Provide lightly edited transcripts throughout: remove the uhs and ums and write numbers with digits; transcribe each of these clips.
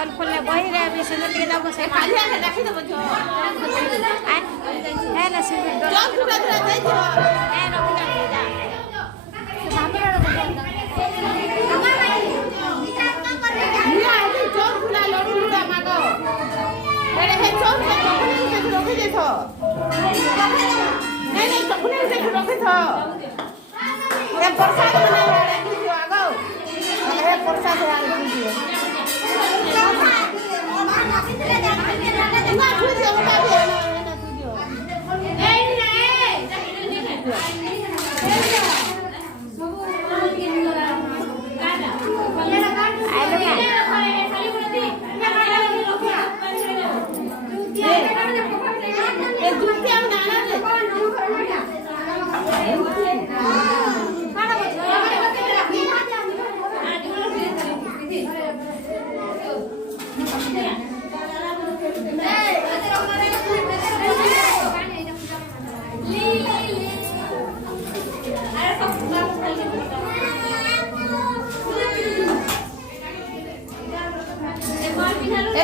चाउल full बही रे भी सिंदूर के दबो से खाली है रखी दबो जो है ना सिंदूर जो पूरा पूरा दे जो है ना पूरा दे जा से भाभी रे जो पूरा लोड़ी लुड़ा मागो अरे हे जो चपने से रखे दे थो नहीं चपने से रखे थो ये प्रसाद बना रखी जो आगो ये प्रसाद है रखी ना खुद जो बता दे ना तू जो नहीं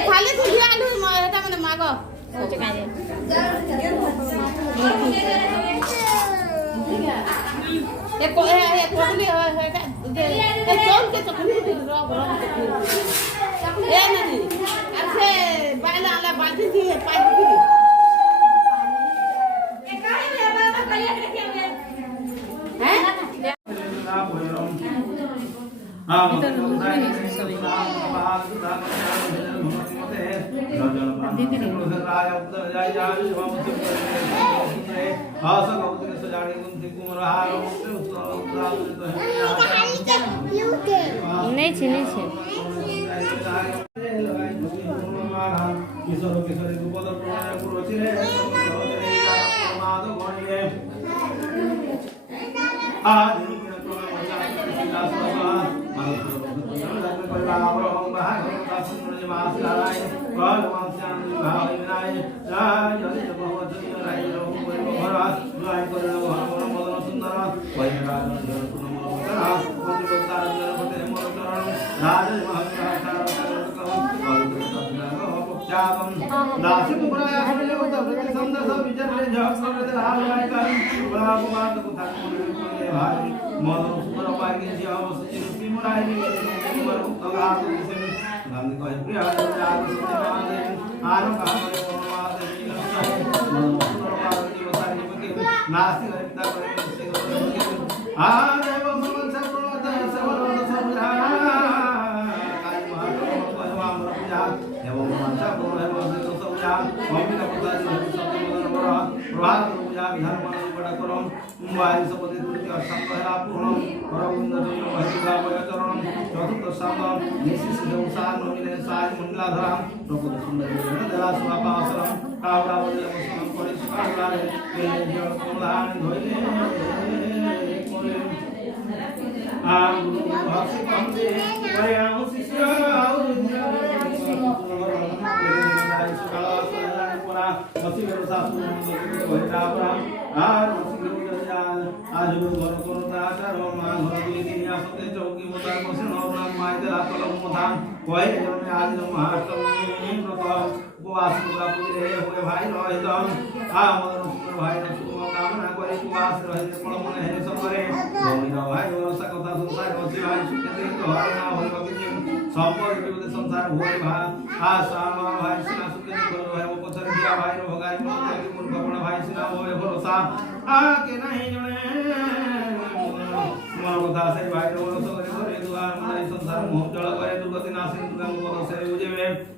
खाली थी आलू एटा माने मागो सोच काजे ये कोली है का ये चौल के चटनी रो ये नहीं अच्छे बाला वाला बाल्टी थी पाइप थी ये काहे में बाबा कलिया रखिए हैं हां नहीं छे नहीं छे किशोर किशोरी गोपद पुरचिरे आज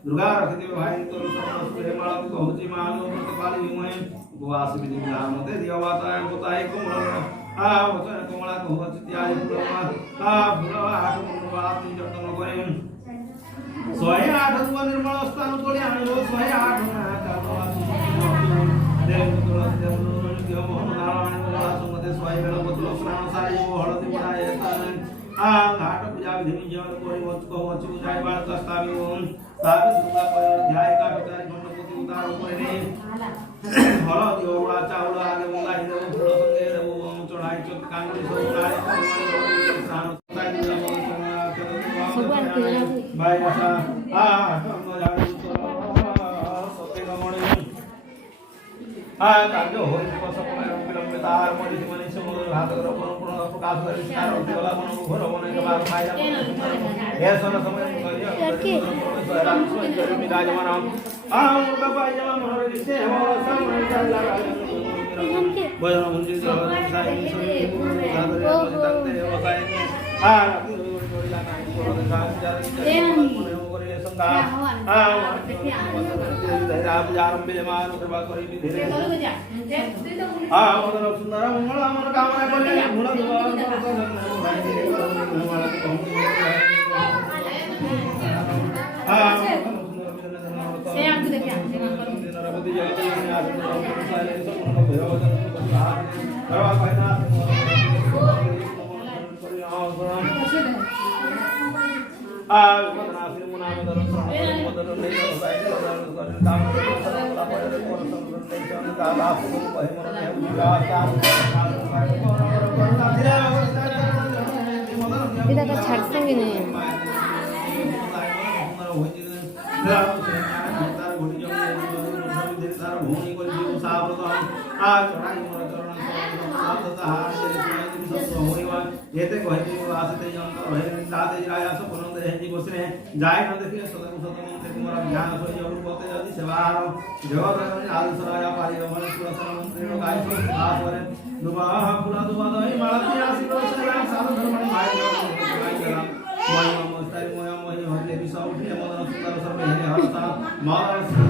दुर्गा रखते भाई तो माला कहूची मानो प्रतिपाली हुए उपवास विधि विधान होते दिवाता बताए कोमल आ वचन कोमला कहो चित्याय ब्रह्मा आ भुरवा आठ मुनवा तीन जतन करे 108 दुआ निर्मल स्थान तोड़े आनो 108 ना कावा देव तुलस देव मोहन नारायण वाला सुमते स्वाई गण पुत्र स्नान साई हळदी बनाए आ घाट पूजा विधि जन कोई वच को वच पूजाय बाल दस्तावी ओम साबि दुर्गा पर ध्याय का विचार गणपति उतार ऊपर हळदी ओला चावल आगे मुलाई देव फूल संगे देव ओम चढ़ाई चोट कांगड़ी सब नारे स्नान साई दुर्गा भगवान के भाईसा कार्य होई समय विलंबितार मनीष मनीष भागर पूर्ण प्रकाश परिष्कार उज्ज्वला मन घोर मन के बाद माया हे सन समय विराजमान मुर्गा पायजमा मोहर दिसे हो समय चला भजन मंदिर साई 이따가 잘생기네. येते कहते आसते जंतर भय दाते रायास पुनंद हेजी गोसने जाय न देखिए सदन सदन ते तुम्हारा ज्ञान होय और बोते यदि सेवार जगत आदिसराया पारि मन सुरसन मंत्री गाय आसरे दुबा पुरा दुबा दई मालती आसी गोसने साधु धर्म माय मोय मोस्ताई मोय मोय हरि विसाउठी मदन सुंदर सर्व हे हरता मार